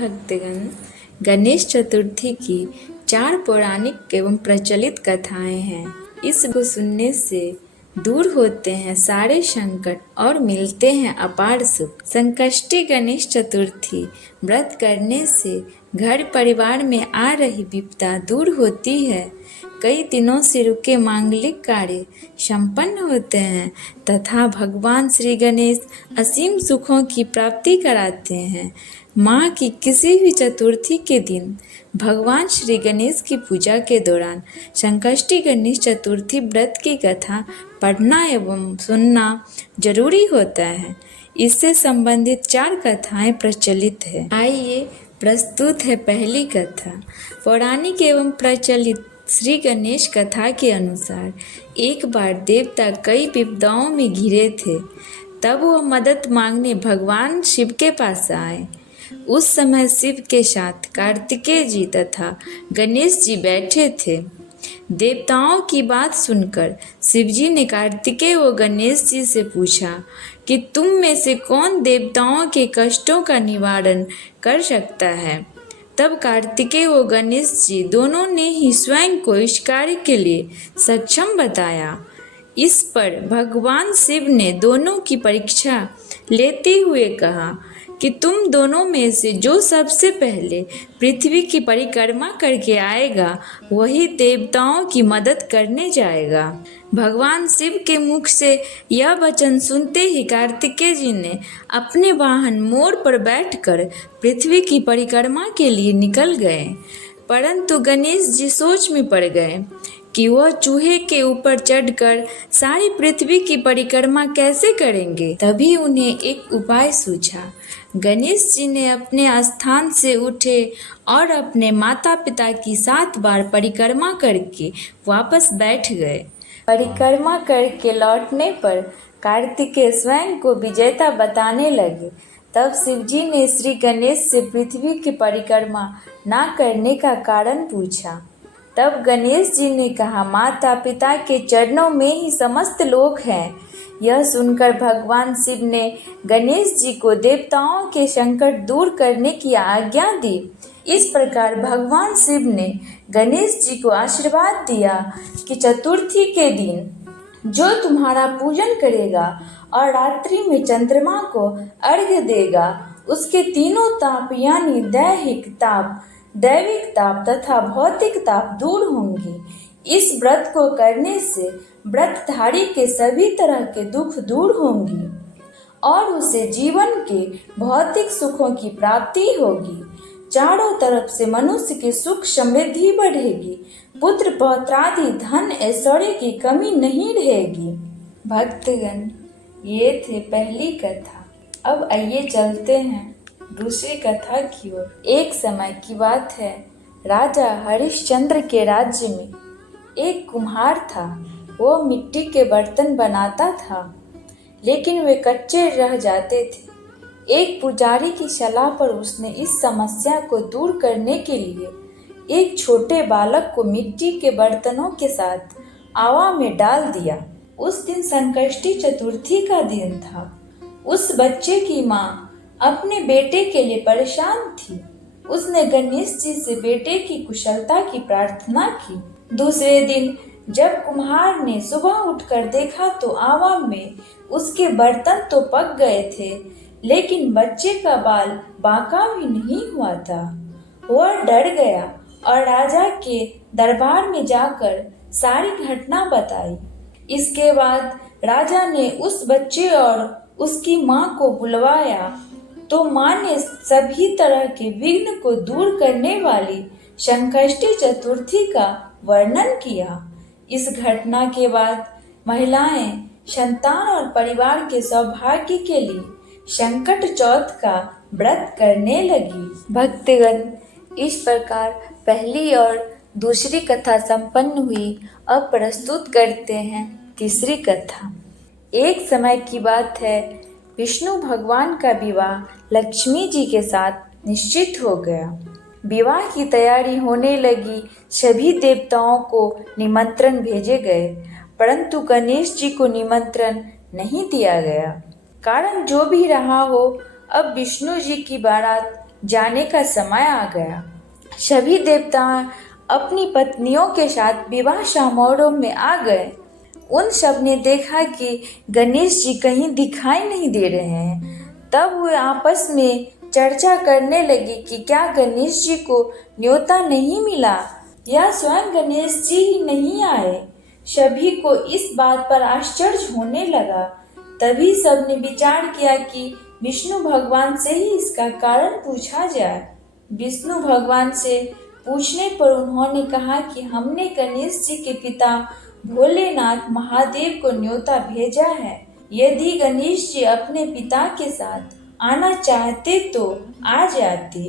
भक्तगण, गणेश चतुर्थी की 4 पौराणिक एवं प्रचलित कथाएं हैं। इसको सुनने से दूर होते हैं सारे संकट और मिलते हैं अपार सुख। संकष्टी गणेश चतुर्थी व्रत करने से घर परिवार में आ रही विपदा दूर होती है। कई दिनों से रुके मांगलिक कार्य संपन्न होते हैं तथा भगवान श्री गणेश असीम सुखों की प्राप्ति कराते हैं। माह की किसी भी चतुर्थी के दिन भगवान श्री गणेश की पूजा के दौरान संकष्टी गणेश चतुर्थी व्रत की कथा पढ़ना एवं सुनना जरूरी होता है। इससे संबंधित 4 कथाएं प्रचलित है। आइए प्रस्तुत है पहली कथा। पौराणिक एवं प्रचलित श्री गणेश कथा के अनुसार एक बार देवता कई विपदाओं में घिरे थे। तब वह मदद मांगने भगवान शिव के पास आए। उस समय शिव के साथ कार्तिकेय जी तथा गणेश जी बैठे थे। देवताओं की बात सुनकर शिवजी ने कार्तिकेय व गणेश जी से पूछा कि तुम में से कौन देवताओं के कष्टों का निवारण कर सकता है। तब कार्तिकेय व गणेश जी दोनों ने ही स्वयं को इस कार्य के लिए सक्षम बताया। इस पर भगवान शिव ने दोनों की परीक्षा लेते हुए कहा कि तुम दोनों में से जो सबसे पहले पृथ्वी की परिक्रमा करके आएगा वही देवताओं की मदद करने जाएगा। भगवान शिव के मुख से यह वचन सुनते ही कार्तिकेय जी ने अपने वाहन मोर पर बैठकर पृथ्वी की परिक्रमा के लिए निकल गए। परंतु गणेश जी सोच में पड़ गए कि वह चूहे के ऊपर चढ़कर सारी पृथ्वी की परिक्रमा कैसे करेंगे। तभी उन्हें एक उपाय सूझा। गणेश जी ने अपने स्थान से उठे और अपने माता पिता की 7 बार परिक्रमा करके वापस बैठ गए। परिक्रमा करके लौटने पर कार्तिकेय स्वयं को विजेता बताने लगे। तब शिवजी ने श्री गणेश से पृथ्वी की परिक्रमा ना करने का कारण पूछा। तब गणेश जी ने कहा, माता पिता के चरणों में ही समस्त लोक हैं। यह सुनकर भगवान शिव ने गणेश जी को देवताओं के संकट दूर करने की आज्ञा दी। इस प्रकार भगवान शिव ने गणेश जी को आशीर्वाद दिया कि चतुर्थी के दिन जो तुम्हारा पूजन करेगा और रात्रि में चंद्रमा को अर्घ्य देगा उसके तीनों ताप यानी दैहिक ताप, दैविक ताप तथा भौतिक ताप दूर होंगे। इस व्रत को करने से व्रतधारी के सभी तरह के दुख दूर होंगे और उसे जीवन के भौतिक सुखों की प्राप्ति होगी। चारों तरफ से मनुष्य की सुख समृद्धि बढ़ेगी। पुत्र पौत्रादि धन ऐश्वर्य की कमी नहीं रहेगी। भक्तगण, ये थे पहली कथा। अब आइए चलते हैं दूसरी कथा की ओर। एक समय की बात है, राजा हरिश्चंद्र के राज्य में एक कुम्हार था। वो मिट्टी के बर्तन बनाता था, लेकिन वे कच्चे रह जाते थे। एक पुजारी की सलाह पर उसने इस समस्या को दूर करने के लिए एक छोटे बालक को मिट्टी के बर्तनों के साथ आवा में डाल दिया। उस दिन संकष्टी चतुर्थी का दिन था। उस बच्चे की माँ अपने बेटे के लिए परेशान थी। उसने गणेश जी से बेटे की कुशलता की प्रार्थना की। दूसरे दिन जब कुम्हार ने सुबह उठकर देखा तो आवा में उसके बर्तन तो पक गए थे, लेकिन बच्चे का बाल बांका भी नहीं हुआ था। वह डर गया और राजा के दरबार में जाकर सारी घटना बताई। इसके बाद राजा ने उस बच्चे और उसकी माँ को बुलवाया तो माँ ने सभी तरह के विघ्न को दूर करने वाली संकष्टी चतुर्थी का वर्णन किया। इस घटना के बाद महिलाएं संतान और परिवार के सौभाग्य के लिए संकट चौथ का व्रत करने लगी। भक्तगण, इस प्रकार पहली और दूसरी कथा संपन्न हुई। अब प्रस्तुत करते हैं तीसरी कथा। एक समय की बात है, विष्णु भगवान का विवाह लक्ष्मी जी के साथ निश्चित हो गया। विवाह की तैयारी होने लगी। सभी देवताओं को निमंत्रण भेजे गए, परंतु गणेश जी को निमंत्रण नहीं दिया गया। कारण जो भी रहा हो, अब विष्णु जी की बारात जाने का समय आ गया। सभी देवता अपनी पत्नियों के साथ विवाह समारोह में आ गए। उन सब ने देखा कि गणेश जी कहीं दिखाई नहीं दे रहे हैं। तब वे आपस में चर्चा करने लगे कि क्या गणेश जी को न्योता नहीं मिला या स्वयं गणेश जी ही नहीं आए। सभी को इस बात पर आश्चर्य होने लगा। तभी सबने विचार किया कि विष्णु भगवान से ही इसका कारण पूछा जाए। विष्णु भगवान से पूछने पर उन्होंने कहा कि हमने गणेश जी के पिता भोलेनाथ महादेव को न्योता भेजा है। यदि गणेश जी अपने पिता के साथ आना चाहते तो आ जाते।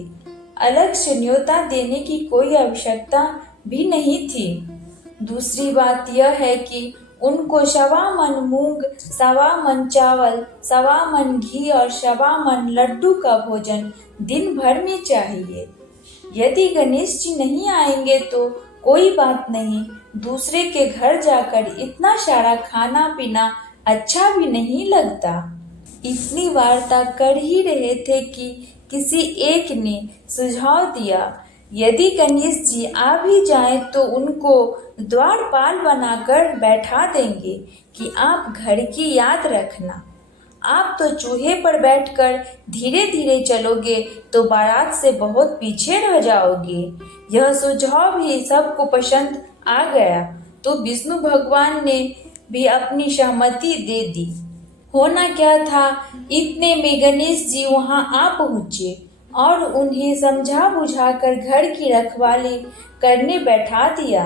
अलग से न्योता देने की कोई आवश्यकता भी नहीं थी। दूसरी बात यह है कि उनको 1.25 मन मूंग, 1.25 मन चावल, 1.25 मन घी और 1.25 मन लड्डू का भोजन दिन भर में चाहिए। यदि गणेश जी नहीं आएंगे तो कोई बात नहीं, दूसरे के घर जाकर इतना सारा खाना पीना अच्छा भी नहीं लगता। इतनी वार्ता कर ही रहे थे कि किसी एक ने सुझाव दिया, यदि गणेश जी आ भी जाएं तो उनको द्वारपाल बनाकर बैठा देंगे कि आप घर की याद रखना। आप तो चूहे पर बैठकर धीरे धीरे चलोगे तो बारात से बहुत पीछे रह जाओगे। यह सुझाव भी सबको पसंद आ गया तो विष्णु भगवान ने भी अपनी सहमति दे दी। होना क्या था, इतने में गणेश जी वहां आ पहुंचे और उन्हें समझा बुझाकर घर की रखवाली करने बैठा दिया।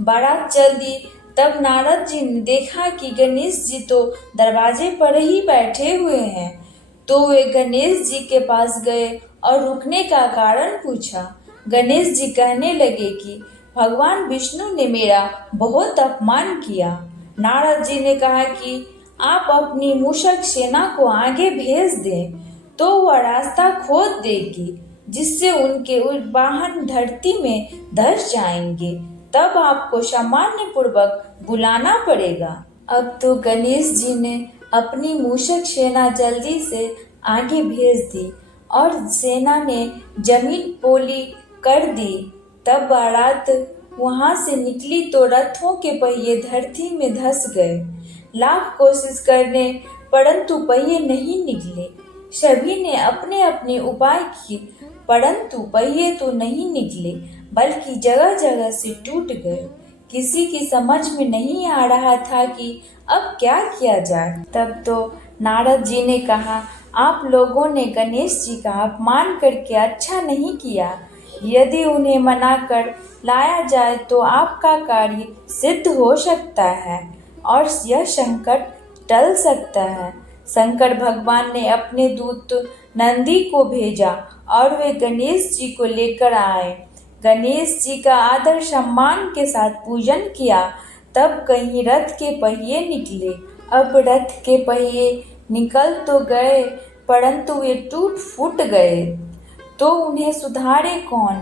बारात चल दी। तब नारद जी ने देखा कि गणेश जी तो दरवाजे पर ही बैठे हुए हैं, तो वे गणेश जी के पास गए और रुकने का कारण पूछा। गणेश जी कहने लगे कि भगवान विष्णु ने मेरा बहुत अपमान किया। नारद जी ने कहा कि आप अपनी मूषक सेना को आगे भेज दें तो वह रास्ता खोद देगी, जिससे उनके वाहन धरती में धंस जाएंगे। तब आपको सामान्य पूर्वक बुलाना पड़ेगा। अब तो गणेश जी ने अपनी मूषक सेना जल्दी से आगे भेज दी और सेना ने जमीन पोली कर दी। तब बारात वहां से निकली तो रथों के पहिए धरती में धंस गए। लाख कोशिश करने परंतु पहिए नहीं निकले। सभी ने अपने अपने उपाय किए परंतु पहिए तो नहीं निकले, बल्कि जगह जगह से टूट गए। किसी की समझ में नहीं आ रहा था कि अब क्या किया जाए। तब तो नारद जी ने कहा, आप लोगों ने गणेश जी का अपमान करके अच्छा नहीं किया। यदि उन्हें मना कर लाया जाए तो आपका कार्य सिद्ध हो सकता है और यह संकट टल सकता है। शंकर भगवान ने अपने दूत नंदी को भेजा और वे गणेश जी को लेकर आए। गणेश जी का आदर सम्मान के साथ पूजन किया। तब कहीं रथ के पहिए निकले। अब रथ के पहिए निकल तो गए परंतु वे टूट फूट गए, तो उन्हें सुधारे कौन।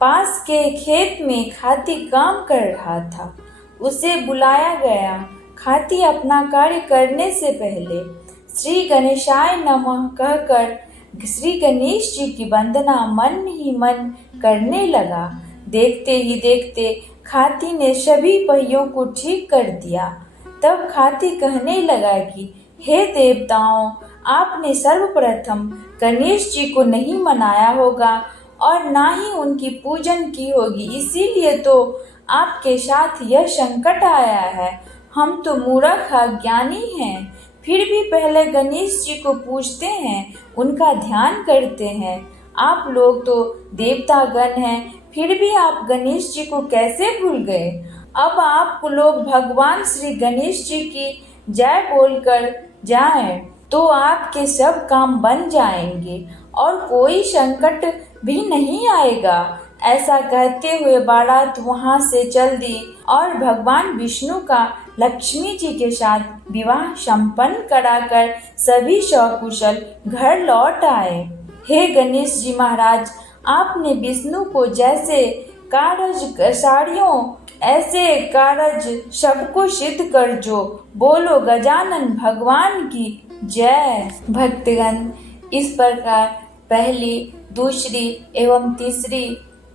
पास के खेत में खाती काम कर रहा था, उसे बुलाया गया। खाती अपना कार्य करने से पहले श्री गणेशाय नमः कहकर श्री गणेश जी की वंदना मन ही मन करने लगा। देखते ही देखते खाती ने सभी पहियों को ठीक कर दिया। तब खाती कहने लगा कि हे देवताओं, आपने सर्वप्रथम गणेश जी को नहीं मनाया होगा और ना ही उनकी पूजन की होगी, इसीलिए तो आपके साथ यह संकट आया है। हम तो मूर्ख अज्ञानी हैं, फिर भी पहले गणेश जी को पूजते हैं, उनका ध्यान करते हैं। आप लोग तो देवतागण हैं, फिर भी आप गणेश जी को कैसे भूल गए। अब आप लोग भगवान श्री गणेश जी की जय बोलकर जाएं तो आपके सब काम बन जाएंगे और कोई संकट भी नहीं आएगा। ऐसा कहते हुए बारात वहां से चल दी और भगवान विष्णु का लक्ष्मी जी के साथ विवाह संपन्न कराकर सभी सकुशल घर लौट आए। हे गणेश जी महाराज, आपने विष्णु को जैसे कारज साड़ियों ऐसे कारज सबको सिद्ध कर जो। बोलो गजानन भगवान की जय। भक्तगण, इस प्रकार पहली दूसरी एवं तीसरी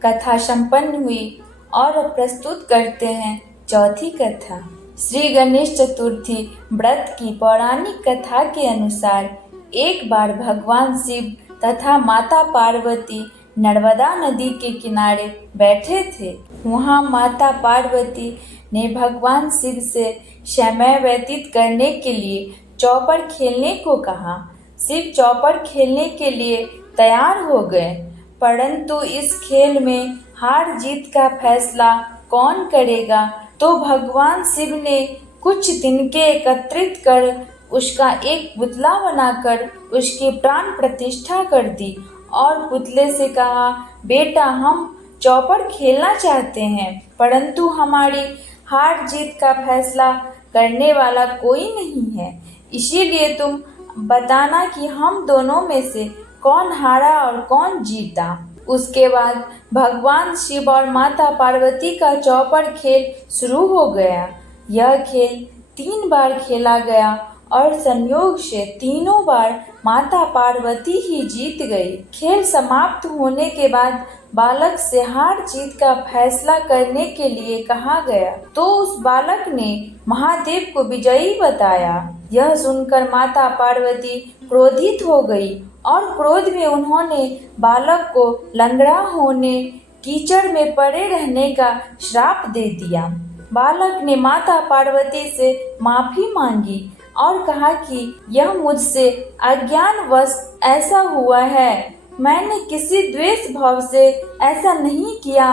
कथा संपन्न हुई और अब प्रस्तुत करते हैं चौथी कथा। श्री गणेश चतुर्थी व्रत की पौराणिक कथा के अनुसार एक बार भगवान शिव तथा माता पार्वती नर्मदा नदी के किनारे बैठे थे। वहाँ माता पार्वती ने भगवान शिव से समय व्यतीत करने के लिए चौपड़ खेलने को कहा। शिव चौपड़ खेलने के लिए तैयार हो गए, परंतु इस खेल में हार जीत का फैसला कौन करेगा, तो भगवान शिव ने कुछ तिनके एकत्रित कर उसका एक पुतला बनाकर उसकी प्राण प्रतिष्ठा कर दी और पुतले से कहा, बेटा हम चौपड़ खेलना चाहते हैं, परंतु हमारी हार जीत का फैसला करने वाला कोई नहीं है, इसीलिए तुम बताना कि हम दोनों में से कौन हारा और कौन जीता। उसके बाद भगवान शिव और माता पार्वती का चौपड़ खेल शुरू हो गया। यह खेल 3 बार खेला गया और संयोग से तीनों बार माता पार्वती ही जीत गई। खेल समाप्त होने के बाद बालक से हार जीत का फैसला करने के लिए कहा गया, तो उस बालक ने महादेव को विजयी बताया। यह सुनकर माता पार्वती क्रोधित हो गई और क्रोध में उन्होंने बालक को लंगड़ा होने, कीचड़ में पड़े रहने का श्राप दे दिया। बालक ने माता पार्वती से माफी मांगी और कहा कि यह मुझसे अज्ञानवश ऐसा हुआ है, मैंने किसी द्वेष भाव से ऐसा नहीं किया।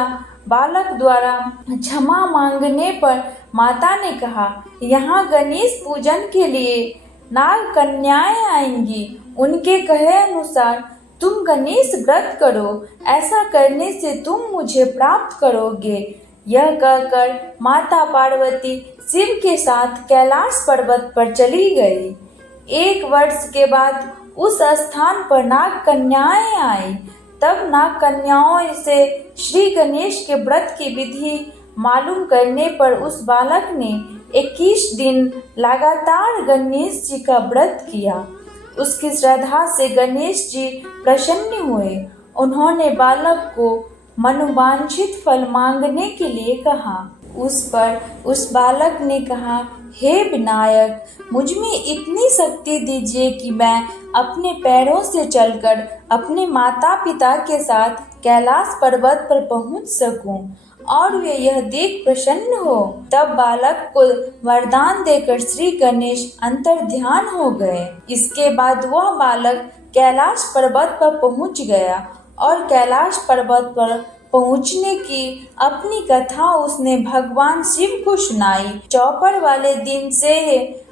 बालक द्वारा क्षमा मांगने पर माता ने कहा, यहाँ गणेश पूजन के लिए नाग कन्याएं आएंगी, उनके कहे अनुसार तुम गणेश व्रत करो, ऐसा करने से तुम मुझे प्राप्त करोगे। यह कहकर माता पार्वती शिव के साथ कैलाश पर्वत पर चली गई। 1 वर्ष के बाद उस स्थान पर नाग कन्याएं आई। तब नाग कन्याओं से श्री गणेश के व्रत की विधि मालूम करने पर उस बालक ने 21 दिन लगातार गणेश जी का व्रत किया। उसकी श्रद्धा से गणेश जी प्रसन्न हुए। उन्होंने बालक को मनोवांछित फल मांगने के लिए कहा। उस पर उस बालक ने कहा, हे विनायक, मुझ में इतनी शक्ति दीजिए कि मैं अपने पैरों से चलकर अपने माता पिता के साथ कैलाश पर्वत पर पहुंच सकूं और वे यह देख प्रसन्न हो। तब बालक को वरदान देकर श्री गणेश अंतर्ध्यान हो गए। इसके बाद वह बालक कैलाश पर्वत पर पहुंच गया और कैलाश पर्वत पर पहुंचने की अपनी कथा उसने भगवान शिव को सुनाई। चौपड़ वाले दिन से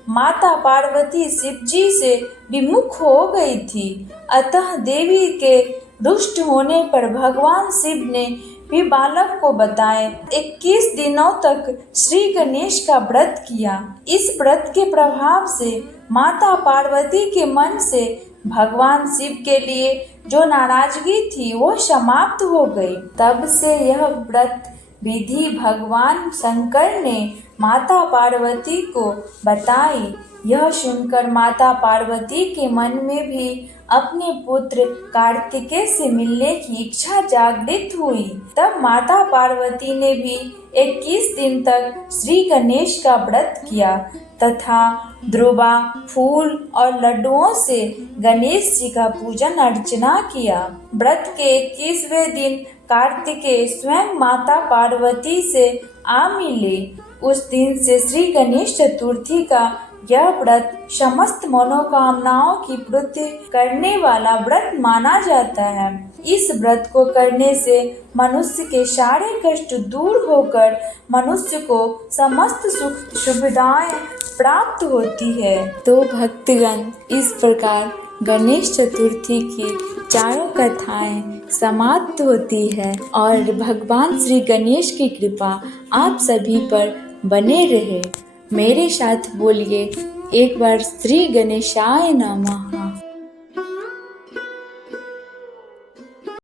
माता पार्वती शिव जी से विमुख हो गई थी, अतः देवी के रुष्ट होने पर भगवान शिव ने भी बालक को बताए 21 दिनों तक श्री गणेश का व्रत किया। इस व्रत के प्रभाव से माता पार्वती के मन से भगवान शिव के लिए जो नाराजगी थी वो समाप्त हो गई। तब से यह व्रत विधि भगवान शंकर ने माता पार्वती को बताई। यह सुनकर माता पार्वती के मन में भी अपने पुत्र कार्तिकेय से मिलने की इच्छा जागृत हुई। तब माता पार्वती ने भी 21 दिन तक श्री गणेश का व्रत किया तथा ध्रुवा, फूल और लड्डुओं से गणेश जी का पूजन अर्चना किया। व्रत के 21वें दिन कार्तिकेय स्वयं माता पार्वती से आ मिले। उस दिन से श्री गणेश चतुर्थी का यह व्रत समस्त मनोकामनाओं की पूर्ति करने वाला व्रत माना जाता है। इस व्रत को करने से मनुष्य के सारे कष्ट दूर होकर मनुष्य को समस्त सुख सुविधाएं प्राप्त होती है। तो भक्तगण, इस प्रकार गणेश चतुर्थी की चारों कथाएं समाप्त होती है और भगवान श्री गणेश की कृपा आप सभी पर बने रहे। मेरे साथ बोलिए एक बार, श्री गणेशाय नमः।